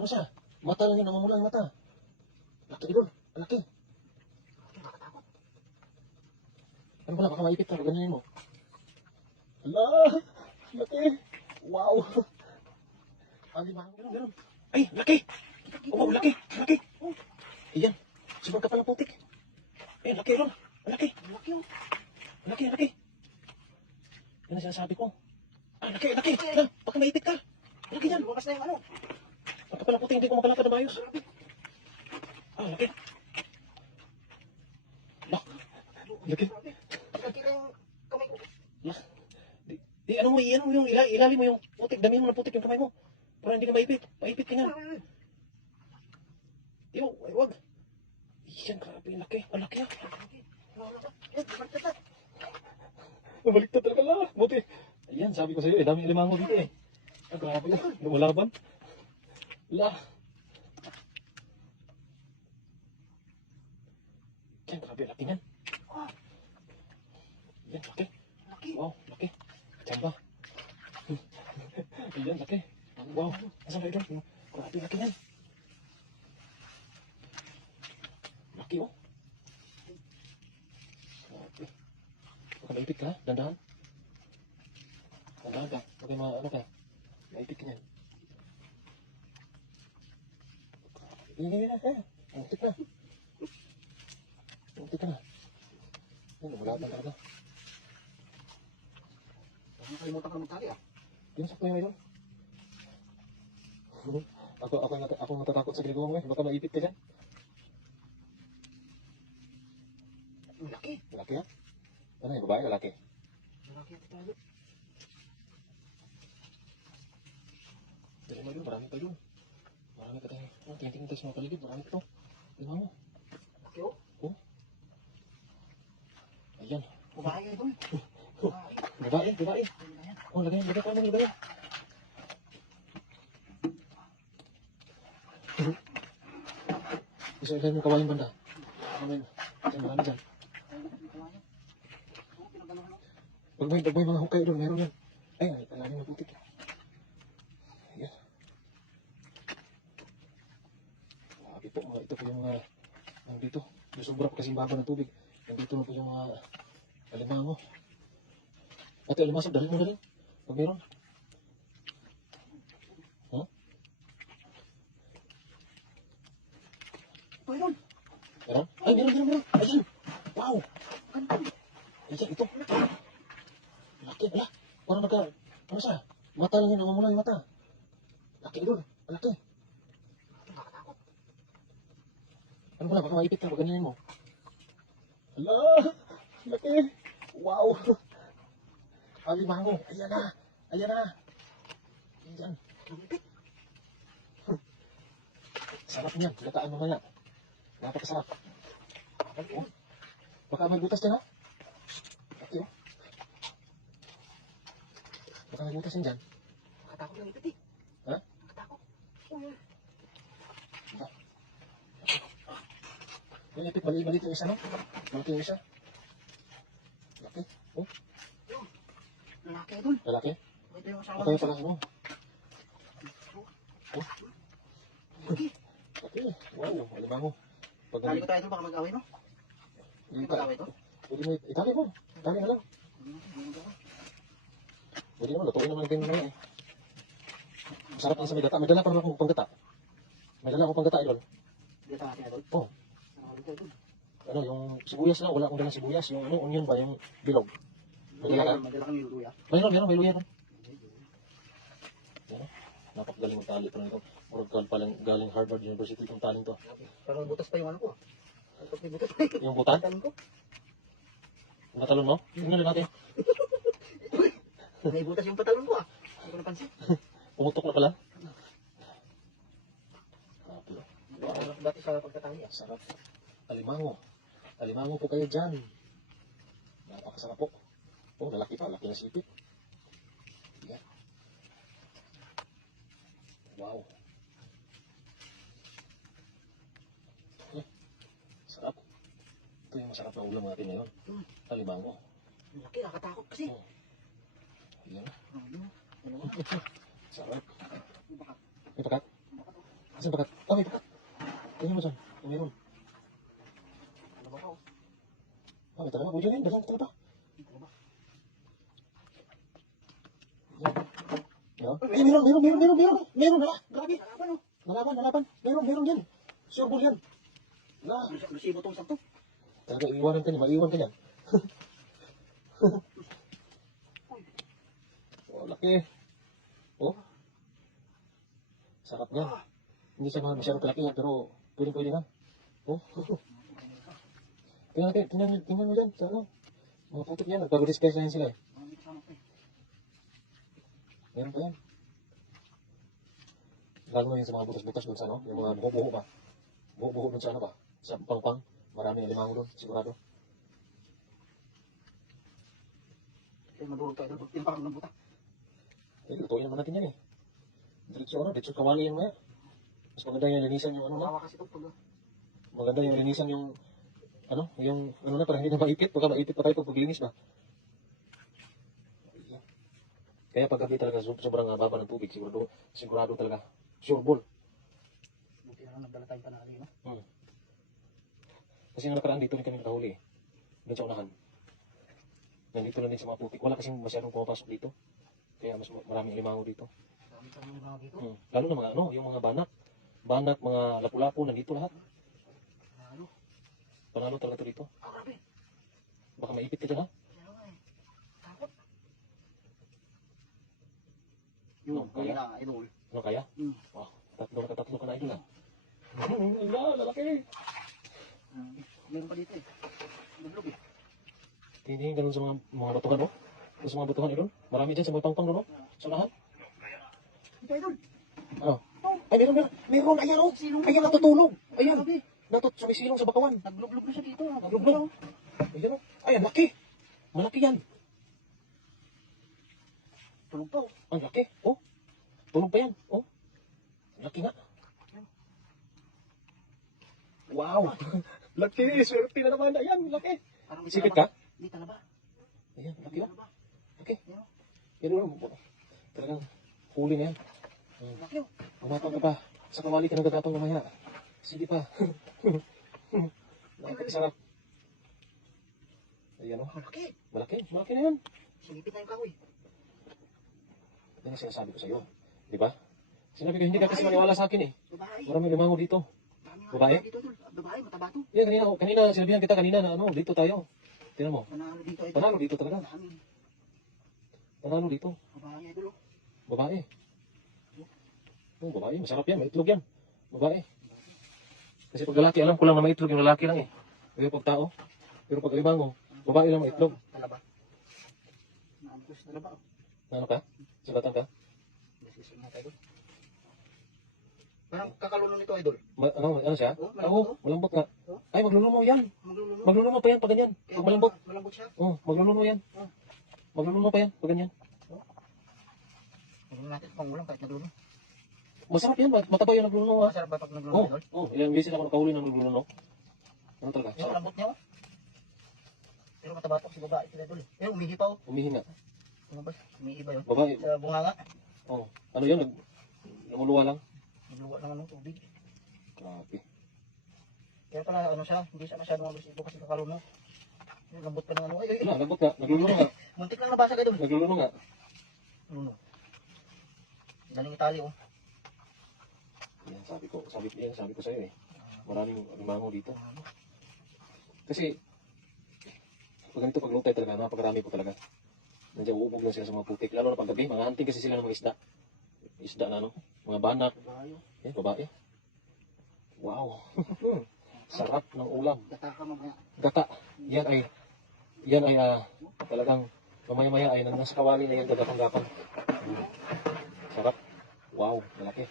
Ano siya? Mata lang yun, namamula yung mata. Laki idol, laki. Nakakatakot. Ano pala, baka maipit ka, ganyanin mo. Hala, laki. Wow. Alimang, meron. Ay, laki. Oh, laki, laki. Oh. Ayan, sobrang kapal ng putik. Ayan, laki idol, laki. Laki oh. Laki, laki. Yan ang sinasabi ko. Ah, laki, laki. Hala, baka maipit ka. Laki yan. Bukas na yung ano. Ang kapal ng putik, hindi ko makalakad na maayos. Ah, laki. Lah, laki. Nakita yung kamay ko. Lah. Di, ano mo, iyan mo yung ilalim mo yung putik, damihan mo ng putik yung kamay mo. Para hindi ka maipit. Maipit ka niyan. Di mo, ay wag. Iyan, grabe, laki. Ang laki ah. Baliktad talaga lang. Buti. Ayan, sabi ko sa'yo, daming alimango dito eh. Ah, grabe ah. Lumalaban. Lah. Yan, grabe, laki niyan. Yan, laki. Laki. Wow, laki. Chamba. Ayan, laki. Wow, asan kayo doon? Grabe, laki niyan. Laki oh. Grabe. Baka maipit ka, dandahan. Dandahan ka. Baka ano ka. Maipit ka niyan. Yan. Muntik na. Muntik ka na. Yan, wala pa talaga. Nakalimutan ka ng tali ah. Pinasok na yun ngayon. Ako natatakot sa ginagawa mo eh. Baka maipit ka dyan. Laki. Lalaki ha? Ano yung babae, lalaki? Laki at tayo. Dali mo yun, marami pa yun. Marami pa tayo. Tingin-tingin tayo sa mga paligid, marami pa to. Tingnan mo. Laki oh. Oh. Ayan. Babae ay doon. Babae. Oh, lagay ka naman, lagay. Isa ilagay mo kawain banda. Amen. Diyan, marami dyan. Pag may mga hukay doon, meron yan. Ay, alalim na putik. Ayan. Grabe po, ito po yung dito. Sobra po kasing baba ng tubig. Nandito na po yung mga alimango. Ate, alimasag, dali mo na rin. Pag meron. Huh? Meron. Meron? Ay, meron. Ayan. Wow. Ayan, ito. Laki, ala. Parang ano siya? Mata lang yun, namamula yung mata. Laki doon. Laki. Nakakatakot. Ano pala, baka maipit ka, pag ganyanin mo. Hala, laki. Wow. Alimango. Ayan na. Ayan. Sarap niyan, gataan mamaya. Napakasarap. Oh. Baka may butas dyan ha? Laki oh. Baka may butas dyan. Nakatakot lang ipit eh. Ha? Nakatakot. Yung ipit, maliit yung isa no? Malaki yung isa. Laki. Oh, Lalaki ay doon. lalaki. Ito yung asawa. Okay pala mo. Oh. Laki. Laki. Wow, alimango. Pag Tali ko tayo doon baka mag-away no? Hindi May mag-away to? Pwede mo, itali mo. Itali na lang. Pwede naman, lutuin naman din mamaya eh. Masarap lang sa may gata. May dala pa naman akong panggata. May dala akong panggata idol. Dito sa akin doon. Oh, Nakawin tayo doon. ano, yung sibuyas lang. Wala akong dalang sibuyas. Yung ano, onion ba? Yung bilog. May dala ka? Madala kami luya. May luya ron. Yan. Napakagaling magtali pa nito. Murag palang galing Harvard University itong taling to. Parang butas pa yung ano ko. Tapos may butas pa Yung butan? talon ko. Yung patalon mo? Tingnan natin. May butas yung patalon ko ah. Hindi ko napansin. Pumutok na pala. Dati sa pagtatali ah. Sarap. Alimango. Alimango po kayo dyan. Napakasarap po. Oh, lalaki pa. Laki na sipit. Yan. Wow. Sarap. Ito yung masarap na ulam natin ngayon. Alimango. Laki, nakatakot kasi. Oh. Yan. Ano? Sarap. May pakat. Asan bakat? Oh, may bakat. Tingnan mo dyan. Kung meron. Ano ba ako? Oh, may talaga. Pwede yun. Dalang talaga. Ano ba? Yan. Ay, meron. Meron, hala. Grabe. Nalaban oh. Nalaban. Meron yan. Sure ball yan. Na. Resibo tong sakto. Talaga, iiwanan ka niya. Maiiwan ka niyan. Oh, laki. Oh. Sarap niyan. Hindi siya masyadong kalaki yan, pero pwede na. Oh. Tingnan mo dyan. Sa ano? Mga putik yan. Nagpag-disguise na yan sila eh. Ano kasama ko eh. Meron pa yan. Lalo mo yun sa mga butas-butas doon sa ano. Yung mga buho-buho ba. Buho-buho doon sa ano ba. Sa pang-pang. Marami na limango doon. Sigurado. Kaya madurog tayo doon. Tinapakang ng buta. Eh, lutuin naman natin yan eh. Diretso kawali yan maya. Mas maganda yung linisan yung ano na. Kawawa kasi itong tulo. Maganda yung linisan yung yung ano na, para hindi na maipit. Baka maipit pa tayo pag paglinis ba. Kaya pag gabi talaga sobrang baba ng tubig, sigurado talaga. Sure ball. Buti na lang nagdala tayong panali, no? Kasi nung nakaraan dito rin kami nakahuli eh. Doon sa unahan. Nandito lang din sa mga putik. Wala kasing masyadong pumapasok dito. Kaya mas maraming limango dito. Dami kami mga dito. Lalo na mga yung mga banak, mga lapu-lapu, nandito lahat. Ano? Panalo talaga to dito. Ah, grabe. Baka maipit ka dyan ha? Kaya nga eh. Takot. Yung Yung kaya? na, idol. Ano kaya? Wow, tatlo ka na idol ha. Wala, lalaki. Meron pa dito eh. Dublog eh. Tingin ganun sa mga batuhan oh. Sa mga batuhan idol. Marami dyan sa mga pangpang doon oh. Sa lahat. Ito idol. Ano? Ay, meron, ayan oh. Ayan, natutulog. Ayan, Grabe. sumisilong sa bakawan. Naglublog na siya dito. Naglublog. Ayan oh. Ayan, laki. Malaki yan. Tulog pa oh. Ang laki. Oh. Tulog pa yan. Oh. Laki nga. Wow. Laki. Swerte na naman. Ayan, laki. Parang may Sikit talaba. ka? Hindi talaba. Ayan, laki Hindi ba? talaba. Laki. Ayan, Yan oh. Talagang huli na yan. laki oh. Umapang ka pa. Sa kawali ka nagagapang mamaya. Sige pa. Napakasarap. Ayan oh. Laki. Malaki na yan. Silipit na yung kahoy. Yan ang sinasabi ko sa'yo. Di ba? Sinabi ko, hindi ka kasi maniwala sa akin eh. Babae. Marami limango dito. Dami nga Babae? dito idol. Babae, mataba to. Yan, kanina sinabihan kita kanina na dito tayo. Tingnan mo. Panalo dito idol. Panalo dito talaga. Dami. Panalo dito. Babae idol oh. Babae. Babae. Masarap yan. May itlog yan. Babae. Kasi pag lalaki, alam ko lang na may itlog yung lalaki lang eh. Pero pag tao. Pero pag limango, babae lang may itlog. Talaba. Naampush talaba oh. Ano ka? Sugatan ka? Nasisig na tayo idol. Parang kakalunod nito idol. Ano siya? Oh, malambot, Oo, malambot nga. Oh. Ay, maglulumo yan. Magluluno. Maglulumo pa yan pag ganyan. Kaya Pag malambot. malambot siya. Oo, maglulumo yan. Oh. Maglulumo pa yan pag ganyan. Tingnan natin kung ulang kahit nagluluno. Masarap yan. Mataba yung naglulumo ha. Masarap ba pag nagluluno Oo, idol? ilang beses ako nakahuli ng naglulumo. Ano talaga? Yung Sarap. lambot niya oh. Pero mataba to si babae sila idol. Pero umihi pa oh. Umihi nga. Ano ba? Umihi ba yun? Babae. Sa bunganga. Oo. Ano yun? Lumuluwa lang. Nagluwa ng ano, tubig. Grabe. Kaya pala ano siya, hindi siya masyadong agresibo kasi kakalunod. Yung lambot pa ng ano. Ay. Wala, lambot nga. Naglulumo nga. Muntik lang nabasag idol. Naglulumo nga. Luno. Daling Itali oh. Yan, sabi ko sa'yo eh. Maraming limango dito. Kasi, pag ganito paglutay talaga, napakarami po talaga. Nandiyan uubog lang sila sa mga putik. Lalo na paggabi, mga hunting kasi sila ng mga isda. Isda na ano, mga banak. Babae oh. Yan, babae. Wow. Sarap ng ulam. Gata ka mamaya. Gata. Yan ay talagang mamaya-maya ay nasa kawali na yan gagapang-gapang. Sarap. Wow, malaki.